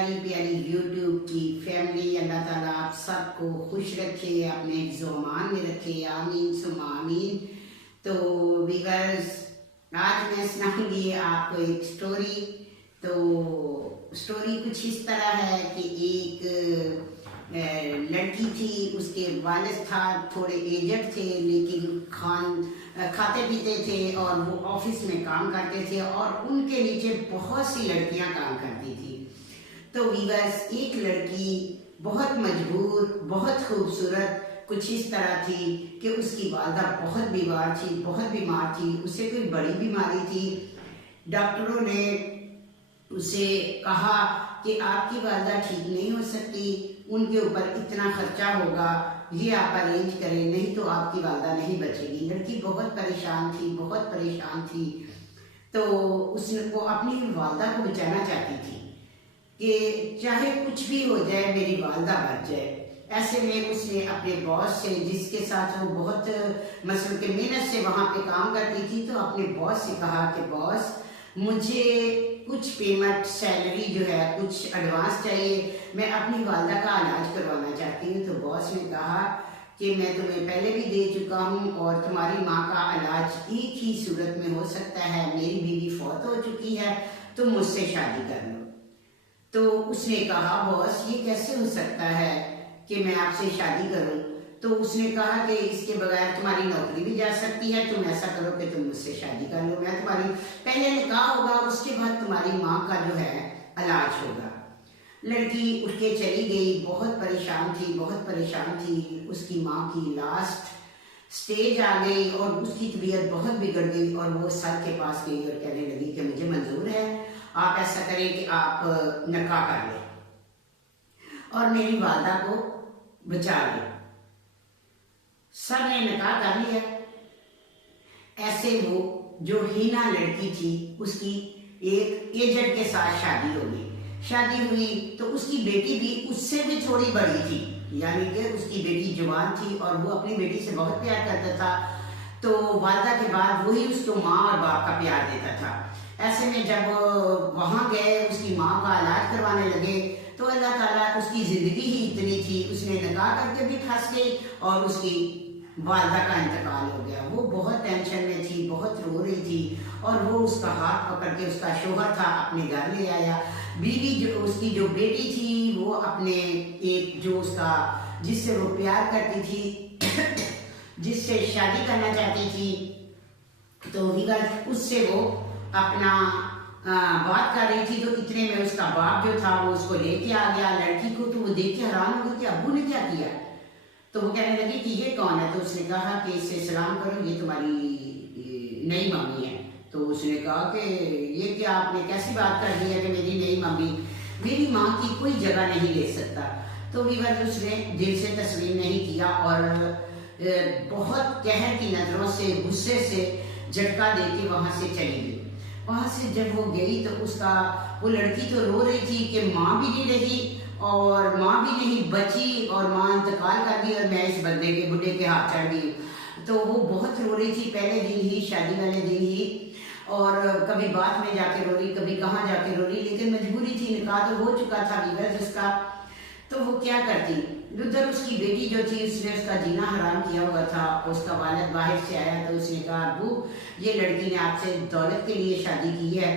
प्यारी प्यारी यूट्यूब की फैमिली, अल्लाह ताला आप सबको खुश रखे, अपने हिफ्ज़ व अमान में रखे, आमीन सुम्मा आमीन। तो वीवर्स, आज मैं सुनाऊंगी आपको एक स्टोरी। तो स्टोरी कुछ इस तरह है कि एक लड़की थी, उसके वालिद था थोड़े एजड थे, लेकिन खाते पीते थे और वो ऑफिस में काम करते थे और उनके नीचे बहुत सी लड़कियां काम करती थी। तो वीवर्स, एक लड़की बहुत मजबूर, बहुत खूबसूरत कुछ इस तरह थी कि उसकी वालदा बहुत बीमार थी। उसे कोई बड़ी बीमारी थी। डॉक्टरों ने उसे कहा कि आपकी वालदा ठीक नहीं हो सकती, उनके ऊपर इतना खर्चा होगा, ये आप अरेंज करें, नहीं तो आपकी वालदा नहीं बचेगी। लड़की बहुत परेशान थी। तो उसने वो अपनी वालदा को बचाना चाहती थी कि चाहे कुछ भी हो जाए मेरी वालदा बच जाए। ऐसे में उसने अपने बॉस से, जिसके साथ वो बहुत मतलब कि मेहनत से वहाँ पे काम करती थी, तो अपने बॉस से कहा कि बॉस, मुझे कुछ पेमेंट, सैलरी जो है, कुछ एडवांस चाहिए, मैं अपनी वालदा का इलाज करवाना चाहती हूँ। तो बॉस ने कहा कि मैं तुम्हें पहले भी दे चुका हूँ और तुम्हारी माँ का इलाज एक ही सूरत में हो सकता है, मेरी बीवी फौत हो चुकी है, तुम मुझसे शादी कर लो। तो उसने कहा बॉस, ये कैसे हो सकता है कि मैं आपसे शादी करूं? तो उसने कहा कि इसके बगैर तुम्हारी नौकरी भी जा सकती है, तुम ऐसा करो कि तुम मुझसे शादी कर लो, मैं तुम्हारी पहले निकाह होगा, उसके बाद तुम्हारी माँ का जो है इलाज होगा। लड़की उठ के चली गई, बहुत परेशान थी। उसकी माँ की लास्ट स्टेज आ गई और उसकी तबीयत बहुत बिगड़ गई और वो सर के पास गई और कहने लगी कि मुझे मंजूर है, आप ऐसा करें कि आप निकाह कर लें और मेरी वालदा को बचा लें। सब ने निकाह कर लिया। ऐसे वो जो हीना लड़की थी, उसकी एक एजेंट के साथ शादी हो गई। शादी हुई तो उसकी बेटी भी उससे भी थोड़ी बड़ी थी, यानी कि उसकी बेटी जवान थी और वो अपनी बेटी से बहुत प्यार करता था। तो वालदा के बाद वही उसको माँ और बाप का प्यार देता था। ऐसे में जब वहाँ गए, उसकी माँ का इलाज करवाने लगे, तो अल्लाह ताला उसकी जिंदगी ही इतनी थी, उसने निकाह करके भी फंस गई और उसकी वालदा का इंतकाल हो गया। वो बहुत टेंशन में थी, बहुत रो रही थी और वो उसका हाथ पकड़ के, उसका शोहर था, अपने घर ले आया। बीवी जो उसकी जो बेटी थी, वो अपने एक जो उसका जिससे वो प्यार करती थी जिससे शादी करना चाहती थी, तो उससे वो अपना बात कर रही थी। तो इतने में उसका बाप जो था वो उसको लेके आ गया लड़की को। तो वो देख के हैरान हो गई कि अब्बू ने क्या किया। तो वो कहने लगी कि ये कौन है? तो उसने कहा कि इससे सलाम करो, ये तुम्हारी नई मम्मी है। तो उसने कहा कि ये क्या, आपने कैसी बात कर दी है कि मेरी नई मम्मी, मेरी माँ की कोई जगह नहीं ले सकता। तो वीवर उसने दिल से तस्लीम नहीं किया और बहुत कहर की नजरों से, गुस्से से झटका दे के वहां से चली गई। वहां से जब वो गई तो वो लड़की तो रो रही थी कि माँ भी नहीं रही और माँ भी नहीं बची और माँ इंतकाल कर गई और मैं इस बंदे के बुढ़े के हाथ चढ़ गई। तो वो बहुत रो रही थी, पहले दिन ही, शादी वाले दिन ही, और कभी बात में जाके रो रही, कभी कहाँ जाके रो रही, लेकिन मजबूरी थी, निकाह तो हो चुका था वीवर जिसका। तो वो क्या करती, उधर उसकी बेटी जो थी, उसने उसका जीना हराम किया हुआ था। उसका वालिद बाहर से आया तो उसने कहा, अब्बू, ये लड़की ने आपसे दौलत के लिए शादी की है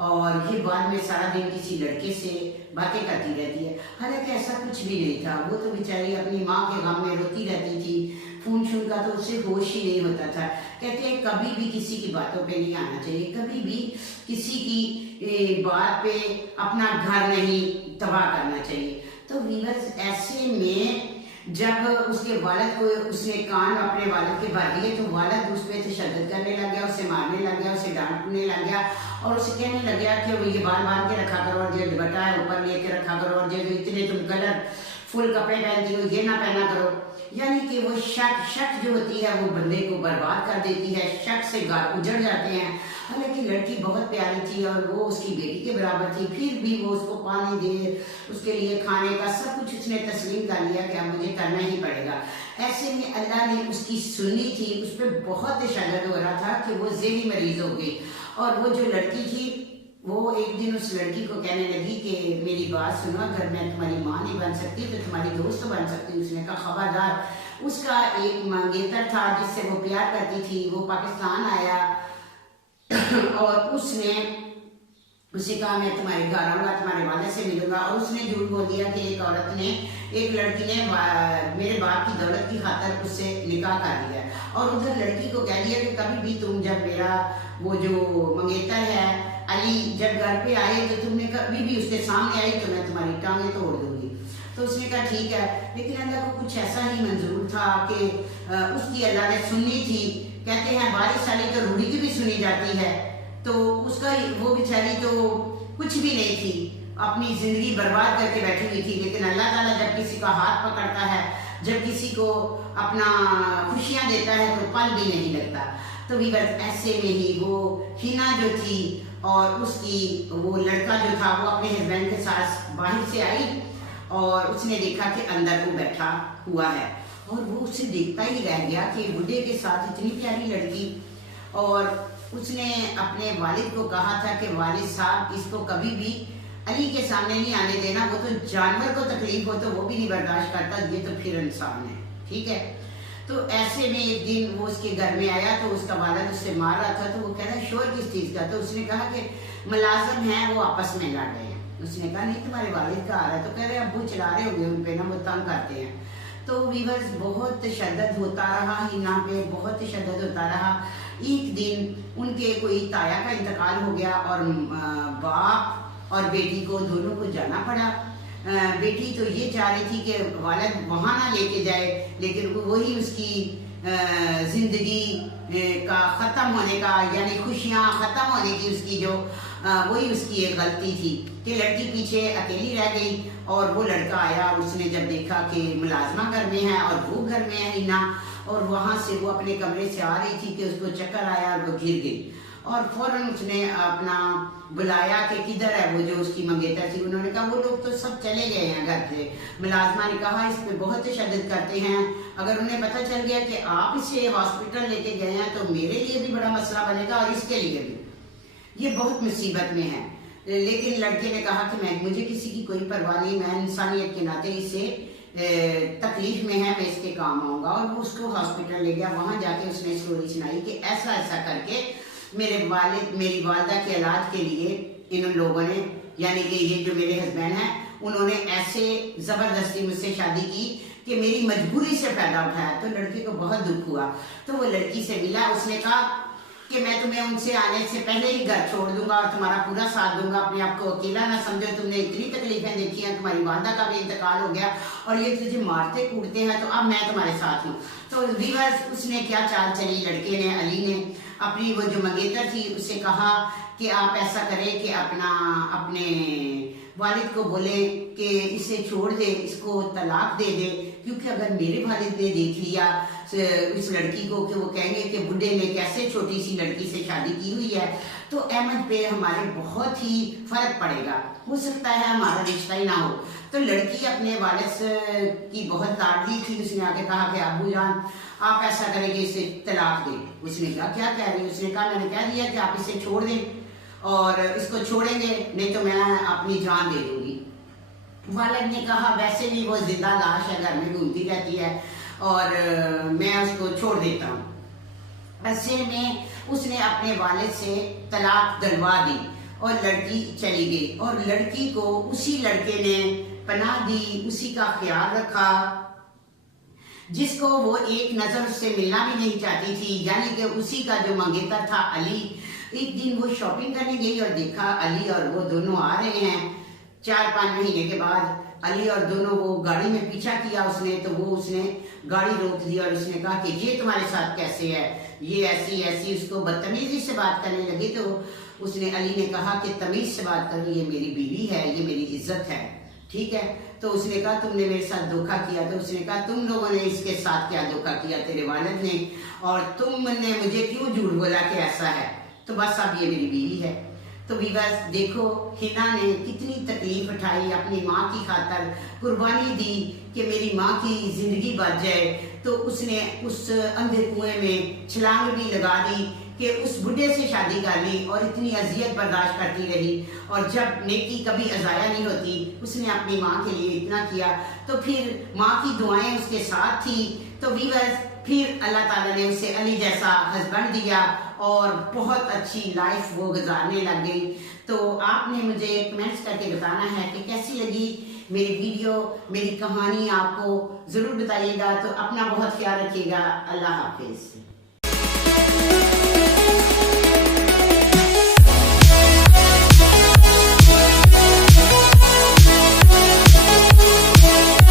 और ये बाद में सारा दिन किसी लड़के से बातें करती रहती है। हालांकि ऐसा कुछ भी नहीं था, वो तो बेचारी अपनी माँ के गम में रोती रहती थी। फोन शून का तो उससे होश ही नहीं होता था। कहते हैं कभी भी किसी की बातों पे नहीं आना चाहिए, कभी भी किसी की बात पे अपना घर नहीं तबाह करना चाहिए। तो वीवर्स, ऐसे में जब उसके वालिद को, उसने कान अपने वालिद के भर दिए, तो वालिद उस पर तशद्दुद करने लग गया, उसे मारने लग गया, उसे डांटने लग गया और उसे कहने लग गया कि वो ये बांध के रखा करो और जो दुपट्टा है ऊपर लेके रखा करो और जो इतने तुम कलरफुल कपड़े पहनती हो ये ना पहना करो। यानी कि वो शक जो होती है वो बंदे को बर्बाद कर देती है, शक से घर उजड़ जाते हैं। हालांकि लड़की बहुत प्यारी थी और वो उसकी बेटी के बराबर थी, फिर भी वो उसको पानी दे, उसके लिए खाने का सब कुछ उसने तस्लीम कर लिया कि अब मुझे करना ही पड़ेगा। ऐसे में अल्लाह ने उसकी सुनी थी, उस पर बहुत तशद्दुद हो रहा था कि वो ज़हनी मरीज हो गई। और वो जो लड़की थी वो एक दिन उस लड़की को कहने लगी कि मेरी बात सुनो, अगर मैं तुम्हारी माँ नहीं बन सकती तो तुम्हारी दोस्त बन सकती। उसने कहा खबरदार। उसका एक मंगेतर था जिससे वो प्यार करती थी, वो पाकिस्तान आया और उसने उसे कहा मैं तुम्हारे घर आऊंगा, तुम्हारे वाले से मिलूंगा। और उसने झूठ बोल दिया कि एक औरत ने, एक लड़की ने मेरे बाप की दौलत की खातर उससे निकाह कर दिया। और उधर लड़की को कह दिया कि कभी भी तुम, जब मेरा वो जो मंगेतर है अली जब घर पे आए तो तुमने कभी भी उसके सामने आई तो मैं तुम्हारी टांगें तोड़ दूंगी। तो उसने कहा ठीक है। लेकिन अल्लाह को कुछ ऐसा ही मंजूर था कि उसकी अल्लाह ने सुननी थी। कहते हैं बारिश वाली तो रूढ़ी की भी सुनी जाती है। तो उसका वो बेचारी तो कुछ भी नहीं थी, अपनी जिंदगी बर्बाद करके बैठी हुई थी। लेकिन अल्लाह ताला जब किसी का हाथ पकड़ता है, जब किसी को अपना खुशियां देता है तो पल भी नहीं लगता। तो बस ऐसे में ही वो हिना जो थी और उसकी वो लड़का जो था वो अपने हस्बैंड के साथ बाहर से आई और उसने देखा कि अंदर वो बैठा हुआ है और वो उसे देखता ही रह गया कि बुढ़े के साथ इतनी प्यारी लड़की। और उसने अपने वालिद को कहा था कि वालिद साहब इसको कभी भी अली के सामने नहीं आने देना, वो तो जानवर को तकलीफ हो तो वो भी नहीं बर्दाश्त करता, ये तो फिर इंसान है, ठीक है। तो ऐसे में एक दिन वो उसके घर में आया तो उसका वालिद उससे मार रहा था। तो वो कह रहा है शोर किस चीज का? तो उसने कहा कि मुलाजिम है वो आपस में लड़ रहे हैं। उसने कहा नहीं तुम्हारे वालिद का आ रहा है। तो कह रहे अब्बू चला रहे होंगे उन पे ना, वो तंग करते हैं। तो वीवर्स बहुत तशद्दुद होता रहा हिना पे, बहुत तशद्दुद होता रहा। एक दिन उनके कोई ताया का इंतकाल हो गया और बाप और बेटी को दोनों को जाना पड़ा। बेटी तो ये चाह रही थी कि वालिद वहाँ ना लेके जाए, लेकिन वही उसकी जिंदगी का ख़त्म होने का, यानी खुशियाँ ख़त्म होने की उसकी जो वही उसकी एक गलती थी कि लड़की पीछे अकेली रह गई। और वो लड़का आया और उसने जब देखा कि मुलाजमा घर में है और वो घर में है हिना, और वहाँ से वो अपने कमरे से आ रही थी कि उसको चक्कर आया और वो गिर गई। और फौरन उसने अपना बुलाया कि किधर है वो जो उसकी मंगेतर थी। उन्होंने कहा वो लोग तो सब चले गए हैं घर से। मुलाजमा ने कहा इस पे बहुत तशद्दुद करते हैं, अगर उन्हें पता चल गया कि आप इसे हॉस्पिटल लेके गए हैं तो मेरे लिए भी बड़ा मसला बनेगा और इसके लिए भी, ये बहुत मुसीबत में है। लेकिन लड़के ने कहा कि मुझे किसी की कोई परवाह नहीं, मैं इंसानियत के नाते इसे तकलीफ में है, मैं इसके काम आऊंगा। और वो उसको हॉस्पिटल ले गया। वहां जाके उसने स्टोरी सुनाई कि ऐसा ऐसा करके मेरी वालिदा के इलाज के लिए इन लोगों ने, यानी कि ये जो मेरे हस्बैंड हैं, उन्होंने ऐसे जबरदस्ती मुझसे शादी की कि मेरी मजबूरी से पैदा उठाया। तो लड़के को बहुत दुख हुआ। तो वो लड़की से मिला, उसने कहा कि मैं तुम्हें उनसे आने से पहले ही घर छोड़ दूंगा और तुम्हारा पूरा साथ दूंगा, अपने आप को अकेला ना समझो, तुमने इतनी तकलीफें देखी हैं, तुम्हारी वादा का भी इंतकाल हो गया और ये तुझे मारते कूटते हैं, तो अब मैं तुम्हारे साथ हूँ। तो रिवर्स उसने क्या चाल चली, लड़के ने, अली ने अपनी वो जो मंगेतर थी उससे कहा कि आप ऐसा करें कि अपने वालिद को बोले कि इसे छोड़ दे, इसको तलाक दे दे, क्योंकि अगर मेरे वालिद ने देख लिया इस लड़की को कि वो कहेंगे कि बुढ़े ने कैसे छोटी सी लड़की से शादी की हुई है, तो अहमद पे हमारे बहुत ही फर्क पड़ेगा, हो सकता है हमारा रिश्ता ही ना हो। तो लड़की अपने वालिद की बहुत लाडली थी। उसने आके कहा कि अबू जान आप ऐसा करेंगे, इसे तलाक दें। उसने कहा क्या कह रही है? उसने कहा मैंने कह दिया कि आप इसे छोड़ दें और इसको छोड़ेंगे नहीं तो मैं अपनी जान दे दूंगी। वालिद ने कहा वैसे भी वो जिंदा लाश है, घर में घूमती रहती है और मैं उसको छोड़ देता हूँ। ऐसे में उसने अपने वालिद से तलाक दिलवा दी और लड़की चली गई। और लड़की को उसी लड़के ने पनाह दी, उसी का ख्याल रखा जिसको वो एक नजर उससे मिलना भी नहीं चाहती थी, यानी कि उसी का जो मंगेतर था अली। एक दिन वो शॉपिंग करने गई और देखा अली और वो दोनों आ रहे हैं 4-5 महीने के बाद। अली और दोनों, वो गाड़ी में पीछा किया उसने, तो वो उसने गाड़ी रोक दी और उसने कहा कि ये तुम्हारे साथ कैसे है, ये ऐसी ऐसी, उसको बदतमीजी से बात करने लगी। तो उसने, अली ने कहा कि तमीज से बात करो, ये मेरी बीवी है, ये मेरी इज्जत है, ठीक है। तो उसने कहा तुमने मेरे साथ धोखा किया। तो उसने कहा तुम लोगों ने इसके साथ क्या धोखा किया, तेरे वालिद ने, और तुमने मुझे क्यों झूठ बोला कि ऐसा है, तो बस अब ये मेरी बीवी है। तो बस देखो हिना ने कितनी तकलीफ उठाई, अपनी माँ की खातर कुर्बानी दी कि मेरी माँ की जिंदगी बच जाए। तो उसने उस अंधे कुएं में छलांग भी लगा दी کہ اس بڈھے سے شادی کر لی اور اتنی اذیت برداشت کرتی رہی، اور جب نیکی کبھی ضائع نہیں ہوتی، اس نے اپنی ماں کے لیے اتنا کیا، تو پھر ماں کی دعائیں اس کے ساتھ تھی، تو ویورز پھر اللہ تعالیٰ نے اسے علی جیسا ہسبینڈ دیا اور بہت اچھی لائف وہ گزارنے لگ گئی۔ تو آپ نے مجھے کمنٹس کر کے بتانا ہے کہ کیسی لگی میری ویڈیو، میری کہانی، آپ کو ضرور بتائیے گا۔ تو اپنا بہت خیال رکھیے گا، اللہ حافظ۔